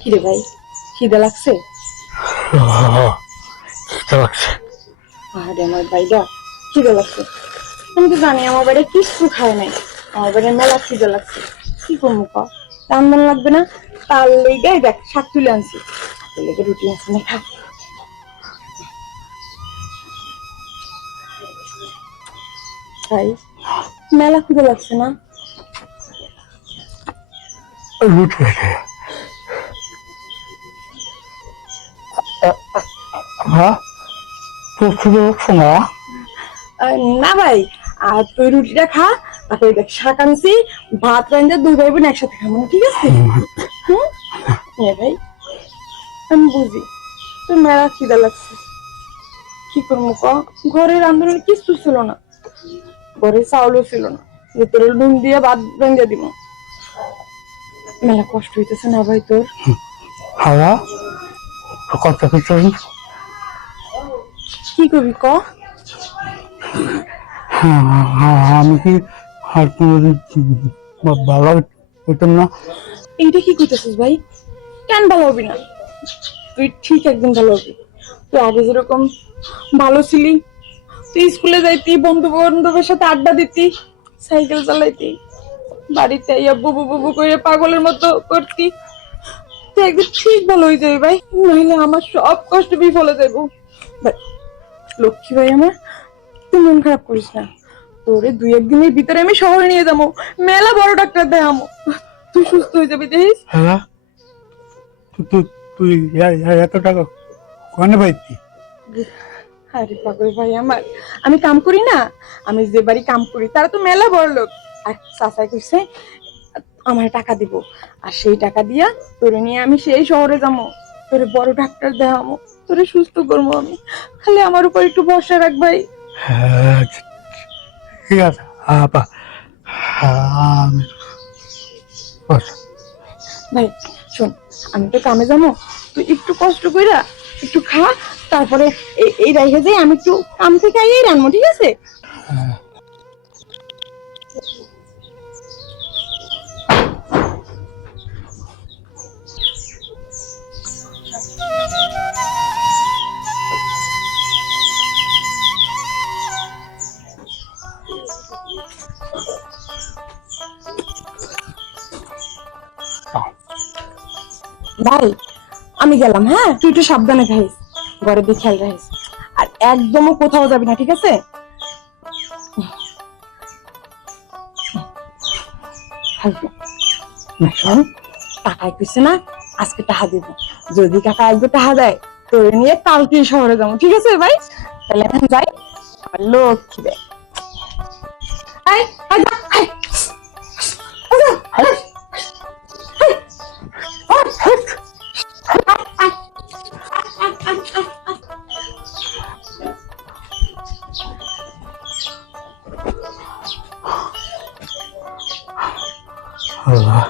কিরে ভাই, খিদে লাগছে? খিদে লাগছে। আরে আমার ভাইটা খিদে লাগছে। আমি তো জানি আমার বাড়ি কিছু খায় নাই, আমার বাড়ি মেলা খিদে লাগছে। কি করবো ক, রান্না লাগবে না? তার লেগে দেখ শাক তুলে আনছি, তার লেগে রুটি আছে না খা। ভাই মেলা খিদে লাগছে না? রুটি আছে। হ্যাঁ, তোর খিদে লাগছে না? না ভাই, আর তুই রুটিটা খা, তারপরে দেখ শাক আনছি, ভাত রান্ধে দুই ভাই বোন একসাথে খাবো, ঠিক আছে? হুম, ভাই আমি বুঝি তোর মেলা খিদা লাগছে। কি করবো ক, ঘরে রান্ধনের কিছু ছিল না, ঘরে চাউলও ছিল না যে তোর নুন দিয়ে ভাত রান্ধে দিব। মেলা কষ্ট হইতেছে না ভাই তোর? হ্যাঁ, কথা কিছু কি করবি ক? আমি কি আর কোনোদিন ভালো হইতাম না? এইটা কি করতেছিস ভাই? কেন ভালো হবি না? তুই ঠিক একদিন ভালো হবি। তুই আগে যেরকম ভালো ছিলি, তুই স্কুলে যাইতি, বন্ধু বান্ধবের সাথে আড্ডা দিতি, সাইকেল চালাইতি, বাড়িতে ইয়া বুবু বুবু করে পাগলের মতো করতি, তুই একদিন ঠিক ভালো হয়ে যাবি ভাই, নাহলে আমার সব কষ্ট বিফলে যাবো। ভাই, লক্ষ্মী ভাই আমার, তুই মন খারাপ করিস না। তোরে দুই একদিনের ভিতরে আমি শহরে নিয়ে যাবো, মেলা বড় ডাক্তার দেখামো, তুই সুস্থ হয়ে যাবি দেখিস। হ্যাঁ, তুই তুই এত টাকা কোনে পাইতি? আরে পাগল ভাই আমার, আমি কাম করি না, আমি যে বাড়ি কাম করি তারা তো মেলা বড় লোক। আর চাচাই কইছে আমার টাকা দিব, আর সেই টাকা দিয়া তোরে নিয়ে আমি সেই শহরে যাবো, তোরে বড় ডাক্তার দেখামো, তোরে সুস্থ করবো আমি। খালি আমার উপর একটু ভরসা রাখ ভাই। হ্যাঁ, ঠিক আছে আপা, আমি ভাই শোন, আমি তো কামে যাবো, তুই একটু কষ্ট কইরা একটু খা, তারপরে এই রাইখে যাই আমি একটু কাম থেকে আইয়াই রান্না, ঠিক আছে? ভাই আমি গেলাম, হ্যাঁ তুই একটু সাবধানে খাইস, ঘরে দিয়ে খেয়াল রাখিস, আর একদমও কোথাও যাবি না, ঠিক আছে? শোন, টাকায় কইছে না আজকে টাকা দিব, যদি কাকা আজকে টাকা দেয় তোর নিয়ে কালকে শহরে যাবো, ঠিক আছে ভাই? তাহলে এখন যাই, আমার লক্ষ্মী দেয়। আল্লাহ,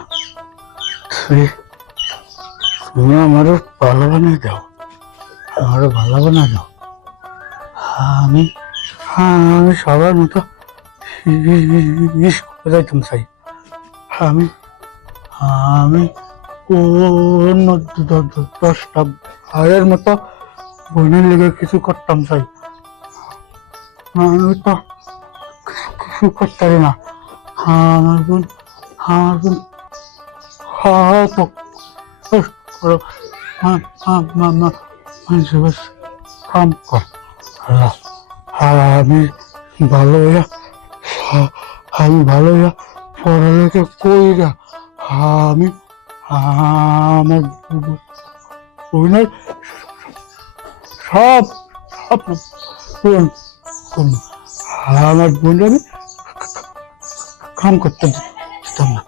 তুমি আমারও ভালো বানিয়ে দাও, আমারও ভালো বানিয়ে দাও। আমি আমি সবার মতো স্কুলে যাইতাম চাই। আমি আমি অন্য 10টা ভাইয়ের মতো বোনের লেগে কিছু করতাম চাই। আমি তো কিছু করতে পারি না। আমার বোন তো কষ্ট করো, মানুষ কাম কর। আমি ভালো হইয়া পড়ালেখা করি না। আমি আমার বোনের সব স্বপ্ন পূরণ করবো। আমার বোনটা আমি কাম করতে দিতাম না।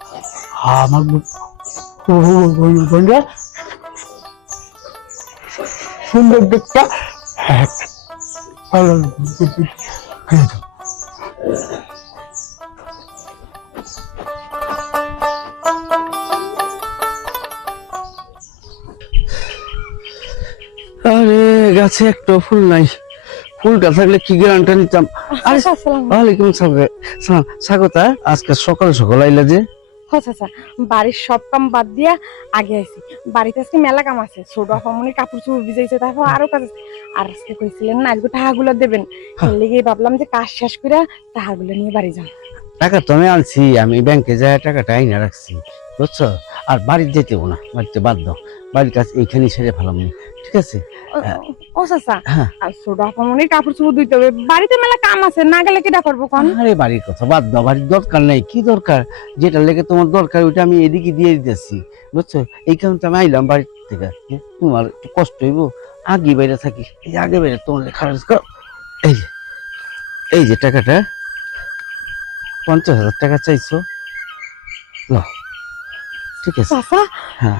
আমার বোনরা সুন্দর দিকটা ভালো আরে গাছে একটা ফুল নাই, ফুলটা থাকলে কি গ্রান্টটা নিতাম। আরে ওয়ালাইকুম সালাম, স্বাগত। আজকে সকাল সকাল আইলা যে? হ চাচা, বাড়ির সব কাম বাদ দিয়া আগে আইছি। বাড়িতে আজকে মেলা কাম আছে, ছোট আপামনি কাপড় চোপড় ভিজাইছে, তারপর আরো কাজ আছে। আর আজকে কইছিলেন না আজকে টাকাগুলো দেবেন, এর লেগে ভাবলাম যে কাজ শেষ করে টাকাগুলো নিয়ে বাড়ি যান। টাকা তো আমি আনছি, আমি ব্যাংকে যায় টাকাটা আইনা রাখছি, বুঝছো? আর বাড়িতে যেতেও না, বাড়িতে বাদ দাও, বাড়ির কাজ এইখানেই সেরে ফেলাম, ঠিক আছে? ও চাচা, হ্যাঁ। আর ছোট আপামনি কাপড় চোপড় ধুইতে হবে, বাড়িতে মেলা কাম আছে, না গেলে কিটা করবো কোন? আরে বাড়ির কথা বাদ দাও, বাড়ির দরকার নাই, কি দরকার? যেটা লেগে তোমার দরকার ওইটা আমি এদিকে দিয়ে দিতেছি, বুঝছো? এই কারণে তো আমি আইলাম বাড়ি থেকে, যে তোমার একটু কষ্ট হইব, আগে বাইরে থাকি, এই যে আগে বাইরে তোমার খারাপ করো। এই যে, এই যে টাকাটা 50,000 টাকা চাইছো, নাও, ঠিক আছে? চাচা, হ্যাঁ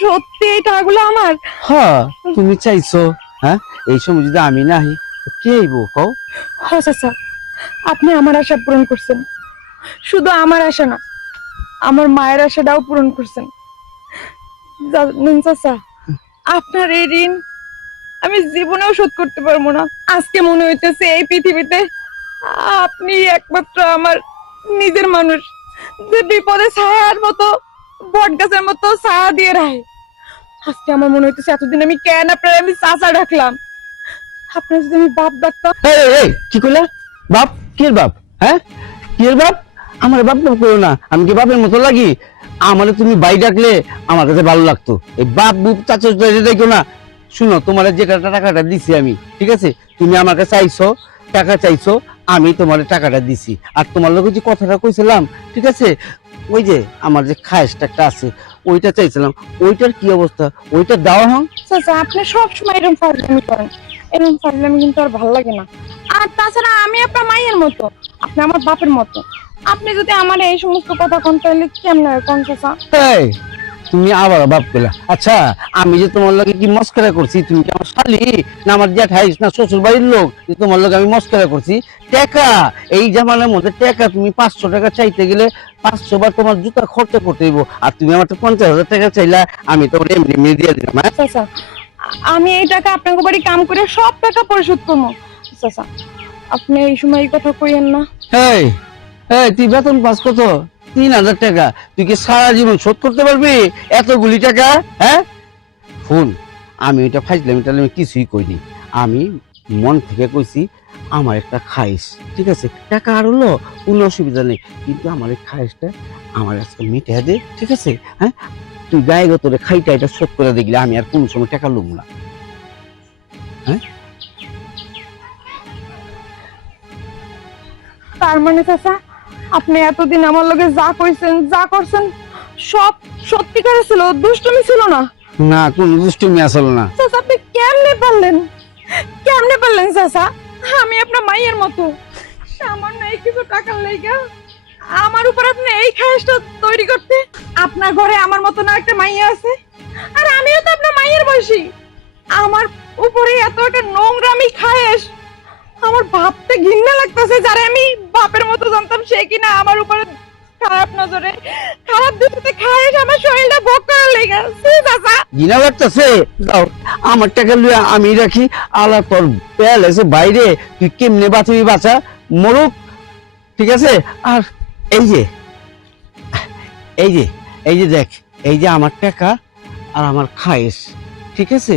সত্যি এই টাকাগুলো আমার? হ্যাঁ, তুমি চাইছো, হ্যাঁ? এই সময় যদি আমি নাহি তো কে আইব কও? হ্যাঁ চাচা, আপনি আমার আশা পূরণ করছেন, শুধু আমার আশা না, আমার মায়ের আশাটাও পূরণ করছেন। জানেন চাচা, আপনার এই ঋণ আমি জীবনেও শোধ করতে পারবো না। আজকে মনে হইতেছে এই পৃথিবীতে আপনি একমাত্র আমার নিজের মানুষ, যে বিপদে ছায়ার মতো, বট গাছের মতো ছায়া দিয়ে রাখে। আজকে আমার মনে হইতেছে এতদিন আমি কেন আপনার আমি চাচা ডাকলাম, আপনার যদি আমি বাপ ডাকতাম। এই এই, এই কি কইলা? বাপ? কি এর বাপ? হ্যাঁ, কি এর বাপ? আমার বাপ বাপ করো না, আমি কি বাপের মতো লাগি? আমারে তুমি বাই ডাকলে আমার কাছে ভালো লাগতো, এই বাপ বুপ চাচা দেখো না। শুনো, তোমার যে টাকাটা দিছি আমি, ঠিক আছে? তুমি আমার কাছে চাইছো, টাকা চাইছো, আমি তোমার টাকাটা দিছি। আর তোমার লোক যে কথাটা কইছিলাম, ঠিক আছে, ওই যে আমার যে খায়েশটা একটা আছে, ওইটা চাইছিলাম, ওইটার কি অবস্থা? ওইটা দাও। হ্যাঁ, চাচা, আপনি সবসময় এরকম ফাজলামি করেন, এরকম ফাজলামি কিন্তু আর ভালো লাগে না। আর তাছাড়া আমি আপনার মায়ের মতো, আপনি আমার বাপের মতো। আপনি যদি আমার এই সমস্ত কথা কোন তাহলে কেমন হয় কোন চাচা? এই, তুমি আবার বাপ পেলা? আচ্ছা, আমি যে তোমার লগে কি মস্করা করছি? তুমি কি আমার শালি না আমার জ্যাঠাই না শ্বশুর বাড়ির লোক যে তোমার লগে আমি মস্করা করছি? টাকা, এই জামানার মধ্যে টাকা, তুমি 500 টাকা চাইতে গেলে 500 বার তোমার জুতা খরচা করতে হইব, আর তুমি আমার তো 50,000 টাকা চাইলা, আমি তোমার এমনি এমনি দিয়ে দিলাম। হ্যাঁ? চাচা, আমি এই টাকা আপনাকে বাড়ি কাম করে সব টাকা পরিশোধ করবো। চাচা, আপনি এই সময় এই কথা কইেন না। এই এই, তুই বেতন পাস কত? 3,000 টাকা। তুই কি সারা জীবন শোধ করতে পারবি এতগুলি টাকা? হ্যাঁ, শুন, আমি এটা ফাইজলামি টাইজলামি কিছুই কইনি, আমি মন থেকে কইছি আমার একটা খাইশ, ঠিক আছে? টাকা আর হলো কোনো অসুবিধা নেই, কিন্তু আমার এই খাইশটা আমার আজকে মিটে দে, ঠিক আছে? হ্যাঁ, তুই গায়ে গতরে খাইটা এটা শোধ করে দেখলে আমি আর কোনো সময় টাকা লুম না। হ্যাঁ, তার মানে চাচা, আপনি এতদিন আমার লগে যা কইছেন যা করছেন সব সত্যিকারে ছিল, দুষ্টুমি ছিল না? না, কোনো দুষ্টুমি আসলো না। চাচা, আপনি কেমনে পারলেন, কেমনে পারলেন চাচা? আমি আপনার মায়ের মতো, সামান্য এই কিছু টাকার লেগা আমার উপর আপনি এই খায়েশটা তৈরি করতে? আপনার ঘরে আমার মতো না একটা মাইয়া আছে, আর আমিও তো আপনার মায়ের বয়সী, আমার উপরে এত একটা নোংরামি খায়েশ, আমার ভাবতে ঘৃণা লাগতেছে। যারে আমি বাপের মতো জানতাম সে কিনা আমার উপরে খারাপ নজরে, খারাপ দৃষ্টিতে খায়েশ আমার শরীরটা ভোগ করার লেগা। চাচা, ঘৃণা লাগতেছে? দাও, আমার টাকা লইয়া আমি রাখি, আলা তোর পেল এসে বাইরে, তুই কেমনে বাঁচবি? বাঁচা মরুক, ঠিক আছে? আর এই যে, এই যে, এই যে দেখ, এই যে আমার টাকা আর আমার খায়েশ, ঠিক আছে?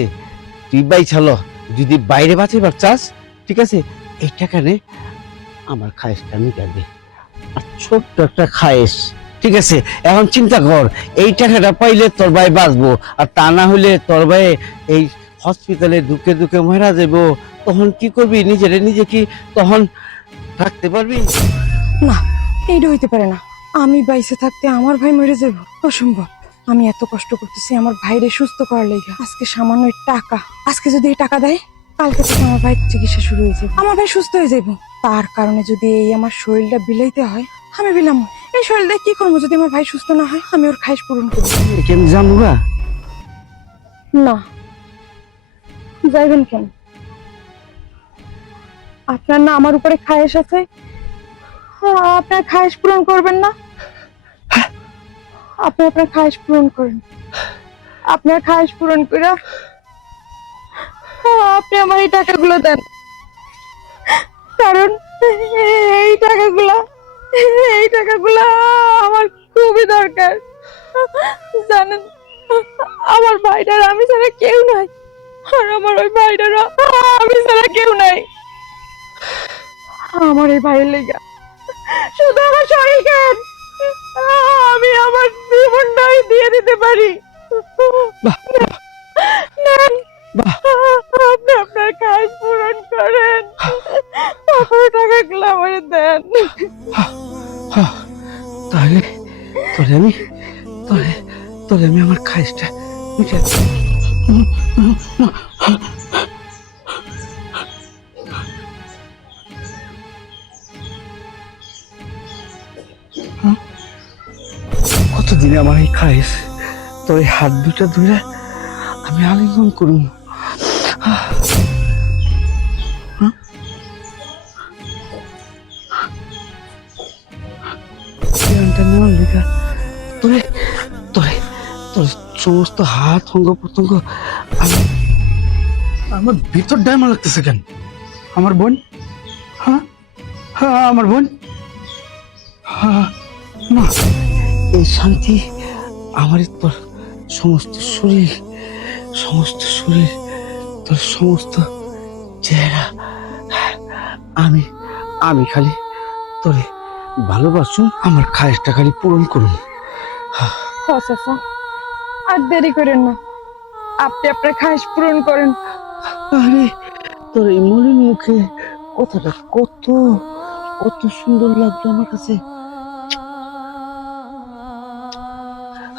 তুই বাই ছালো, যদি বাইরে বাঁচিবার চাস, ঠিক আছে, এই টাকা নে, আমার খায়েশটা মিটা দে। আর ছোট্ট একটা খায়েশ, ঠিক আছে? এখন চিন্তা কর, এই টাকাটা পাইলে তোর ভাই বাঁচবো, আর তা না হলে তোর ভাই এই হসপিটালে ঢুকে ঢুকে মারা যাবো, তখন কি করবি? নিজেরে নিজে কি তখন থাকতে পারবি? না, এইটা হইতে পারে না। আমি বাইসে থাকতে আমার ভাই মরে যাব, অসম্ভব। আমি এত কষ্ট করতেছি আমার ভাইরে সুস্থ করার লেগে, আজকে সামান্য এই টাকা, আজকে যদি এই টাকা দেয়, কালকে থেকে আমার ভাইয়ের চিকিৎসা শুরু হয়ে যাবে, আমার ভাই সুস্থ হয়ে যাবে। তার কারণে যদি এই আমার শরীরটা বিলাইতে হয়, আমি বিলাম। এই শরীরটা কি করবো যদি আমার ভাই সুস্থ না হয়? আমি ওর খাইশ পূরণ করবো। কেমন জানুগা? না, যাইবেন কেন? আপনার না আমার উপরে খায়েশ আছে, আপনার খায়েশ পূরণ করবেন না? আপনি আপনার খায়েশ পূরণ করেন, আপনার খায়েশ পূরণ করে আপনি আমার এই টাকাগুলো দেন, কারণ এই টাকাগুলো আমার খুবই দরকার। জানেন, আমার ভাইটার আমি ছাড়া কেউ নাই, আর আমার ওই ভাইটারও আমি ছাড়া কেউ নাই। আমার এই ভাইয়ের লেগা শুধু আমার শরীর কেন, আমি আমার জীবনটাই দিয়ে দিতে পারি। বাহ, নেন, বাহ। আপনি আপনার কাজ পূরণ করেন, তারপরে টাকাগুলো আমার দেন। তাহলে তোরে আমি তোরে তোরে আমি আমার খাইসটা মিটাই দেব। কতদিনে আমার এই খাইস তোর এই হাত দুটা ধরে আমি আলিঙ্গন করুম। নেওয়ার লেখা তোরে তোরে তোর সমস্ত হাত অঙ্গ প্রত্যঙ্গ আমি আমার ভিতর ডায়মা লাগতেছে কেন? আমার বোন, হ্যাঁ হ্যাঁ আমার বোন, হ্যাঁ না এই শান্তি আমার তোর সমস্ত শরীর তোর সমস্ত চেহারা, আমি আমি খালি তোরে ভালোবাসুন, আমার খায়েসটা খালি পূরণ করুন। চাচা, আর দেরি করেন না, আপনি আপনার খাইশ পূরণ করেন। আরে তোর এই মলিন মুখে কথাটা কত কত সুন্দর লাগলো আমার কাছে।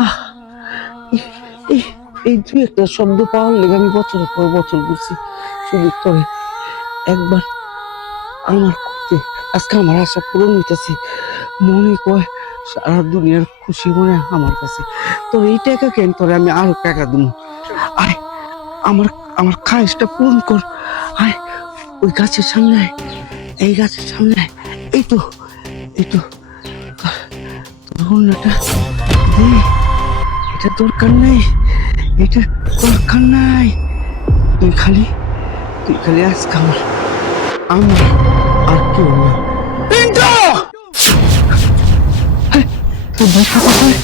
আহ, এই দুই একটা শব্দ পাওয়ার লেগে আমি বছরের পর বছর ঘুরছি, শুধু তোরে একবার আমার করতে আজকে আমার আশা পূরণ হইতেছে। মনে কয় সারা দুনিয়ার খুশি মনে আমার কাছে। তোর এই টাকা কেন, তোরে আমি আরো টাকা দিব। আয় আমার আমার খায়েসটা পূরণ কর। আয় ওই গাছের সামনে আয়, এই গাছের সামনে আয়। এই তো ধরনাটা এটা দরকার নাই, এটা দরকার নাই। তুই খালি আজকে আমার আর কেউ না। পিন্টু! এই, তোর ভাই কোথায়?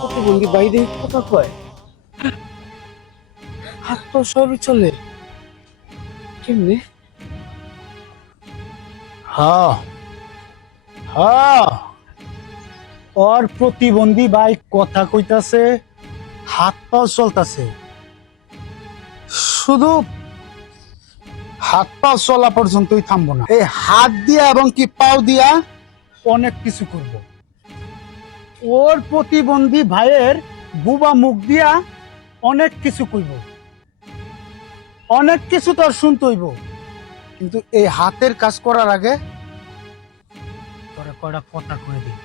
প্রতিবন্ধী বাইরে কথা কয়, হাত তো সবই চলে কেমনে? হ্যাঁ হ্যাঁ ওর প্রতিবন্ধী ভাই কথা কইতাছে, হাত পা চলতাছে, শুধু হাত পা চলা পর্যন্তই থামবো না, এই হাত দিয়া এবং কি পাও দিয়া অনেক কিছু করব। ওর প্রতিবন্ধী ভাইয়ের বুবা মুখ দিয়া অনেক কিছু কইব, অনেক কিছু তোর শুনতে হইব, কিন্তু এই হাতের কাজ করার আগে তোরে কয়টা কথা কয়ে দিই।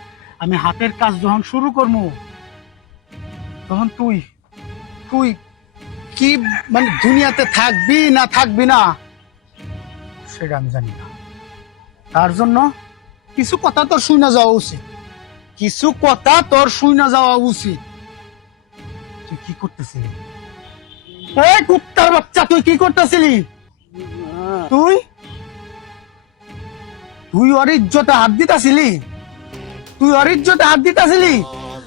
আমি হাতের কাজ যখন শুরু করবো তখন তুই তুই কি মানে দুনিয়াতে থাকবি না থাকবি না সেটা আমি জানি না। তার জন্য কিছু কথা তোর শুই না যাওয়া উচিত, কিছু কথা তোর শুই না যাওয়া উচিত। তুই কি করতেছিলি? এই কুত্তার বাচ্চা, তুই কি করতেছিলি? তুই তুই ওর ইজ্জতে হাত দিতাছিলি, তুই ওর ইজ্জতে হাত দিতাছিলি।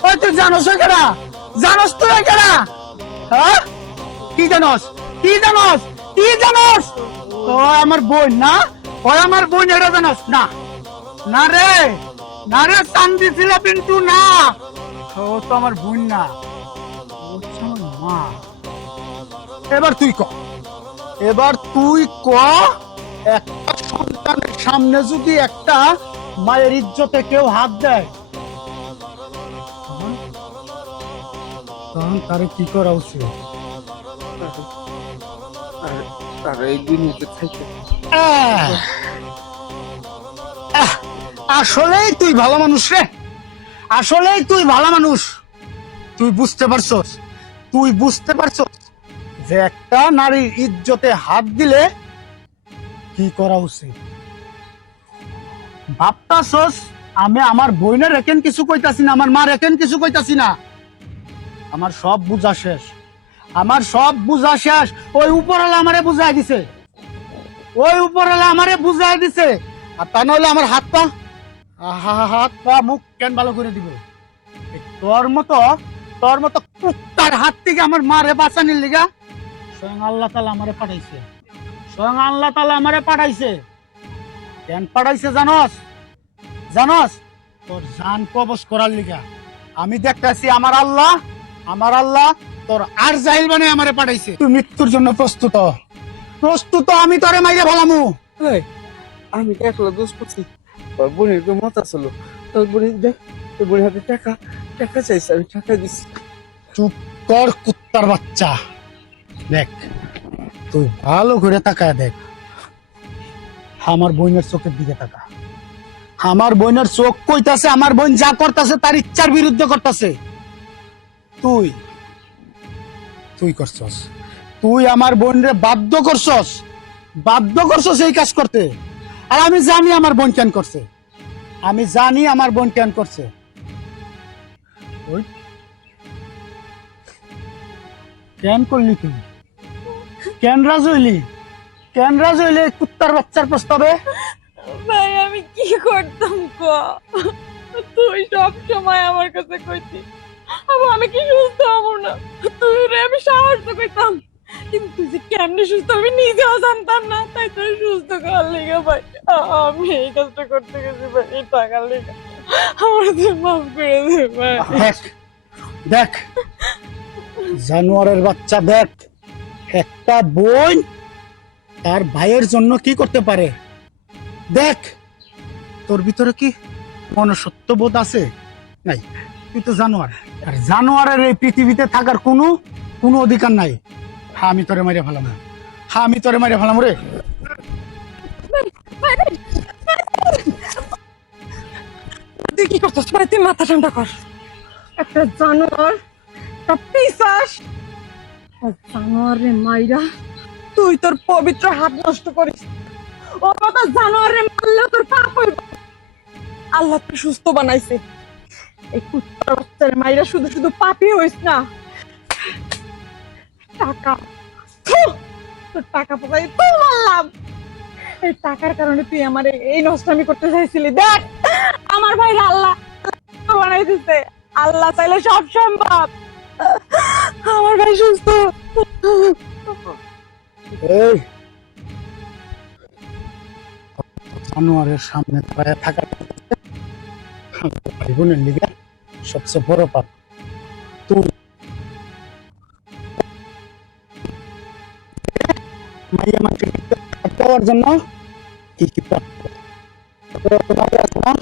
ওই তুই জানোস কেনা, জানোস তুই কেনা? হ্যাঁ কি জানোস, কি জানোস, কি জানোস? ও আমার বোন না, ওই আমার বোন, এটা জানোস না? না রে, না রে, চান্দি ছিল কিন্তু না, ও তো আমার বোন না, ও হচ্ছে আমার মা। এবার তুই ক, এবার তুই ক, একটা সন্তানের সামনে যদি একটা মায়ের ইজ্জতে কেউ হাত দেয় তখন তারে কি করা উচিত? আর এই দুনিয়াতে থাকতে আসলেই তুই ভালো মানুষ রে, আসলেই তুই ভালো মানুষ। তুই বুঝতে পারছস, তুই বুঝতে পারছস যে একটা নারীর ইজ্জতে হাত দিলে কি করা উচিত। ভাবতাছস আমি আমার বোনের রেখেন কিছু কইতাছি না, আমার মা রেখেন কিছু কইতাছি না। আমার সব বুঝা শেষ, আমার সব বুঝা শেষ। ওই উপরওয়ালা আমারে বুঝাই দিছে, ওই উপরওয়ালা আমারে বুঝাই দিছে। আর তা নইলে আমার হাত পা হাত পা মুখ কেন ভালো করে দিব। এই তোর মতো কুত্তার হাত থেকে আমার মারে বাঁচানির লিগা স্বয়ং আল্লাহ তাআলা আমারে পাঠাইছে, স্বয়ং আল্লাহ তাআলা আমারে পাঠাইছে। কেন পাঠাইছে জানোস? জানোস? তোর জান কবজ করার লিগা। আমি দেখতেছি আমার আল্লাহ তোর আর জাহিল বানাই আমারে পাঠাইছে। তুই মৃত্যুর জন্য প্রস্তুত, প্রস্তুত। আমি তোরে মাইরে ভালামু। এই, আমি কি একলা দোষ করছি? তোর বোনের তো মত আসলো, তোর বোনের দেখ, তোর বোনের হাতে টাকা টাকা চাইছে, আমি টাকা দিচ্ছি। চুপ কর কুত্তার বাচ্চা। দেখ, তুই ভালো করে তাকায় দেখ, আমার বোনের চোখের দিকে তাকা। আমার বোনের চোখ কইতাছে আমার বোন যা করতেছে তার ইচ্ছার বিরুদ্ধে করতেছে। তুই করছস, তুই আমার বোনরে বাধ্য করছস এই কাজ করতে। আর আমি জানি আমার বোন কেন করছে, আমি জানি আমার বোন কেন করছে। ওই কেন করলি তুই? কেন রাজইলি কুত্তার বাচ্চার প্রস্তাবে? ভাই আমি কি করতাম ক? তুই সব সময় আমার কাছে কইতি আবার আমি কি সুস্থ হবো না, তুই রে আমি সাহায্য করতাম, কিন্তু তুই যে কেমনে সুস্থ আমি নিজেও জানতাম না, তাই তুই সুস্থ করার লেগে ভাই আমি এই কাজটা করতে গেছি ভাই, এই টাকার লেগে আমার তুই মাফ করে দে ভাই। দেখ দেখ জানোয়ারের বাচ্চা, দেখ একটা বোন তার ভাইয়ের জন্য কি করতে পারে। দেখ তোর ভিতরে কি মনুষ্যত্ব বোধ আছে? নাই, তুই তো জানোয়ার। আর জানোয়ারের এই পৃথিবীতে থাকার কোনো অধিকার নাই। হ্যাঁ আমি তোরে মারিয়া ফেলাম, আমি তোরে মারিয়া ফেলাম রে। তুই কি করছিস ভাই? তুই মাথা ঠান্ডা কর। একটা জানোয়ার, একটা পিশাচ, জানোয়ারে মাইরা তুই তোর পবিত্র হাত নষ্ট করিস। ও কথা জানোয়ারে মারলেও তোর পাপ হইব। আল্লাহ তোকে সুস্থ বানাইছে, এই কুত্তার বাচ্চারে মাইরা শুধু শুধু পাপই হইস না। টাকা, থু, তোর টাকা পাই তো মারলাম। এই টাকার কারণে তুই আমার এই নষ্টামি করতে চাইছিলি। দেখ আমার ভাই আল্লাহ বানাই দিতে, আল্লাহ চাইলে সব সম্ভব। আমার ভাই সুস্থ। এই জানোয়ারের সামনে দাঁড়ায় থাকা ভাই বোনের লিগে সবচেয়ে বড় পাপ। তুই মাইয়া মাকে দেওয়ার জন্য কি কি পাপ আছে না?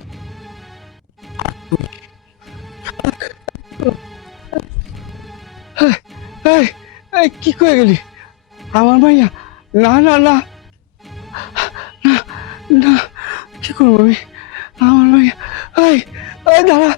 এই, এই, কি করে গেলি আমার মাইয়া? না না না না না, কি করবো আমি? আমার মাইয়া, এই, এই দাঁড়া,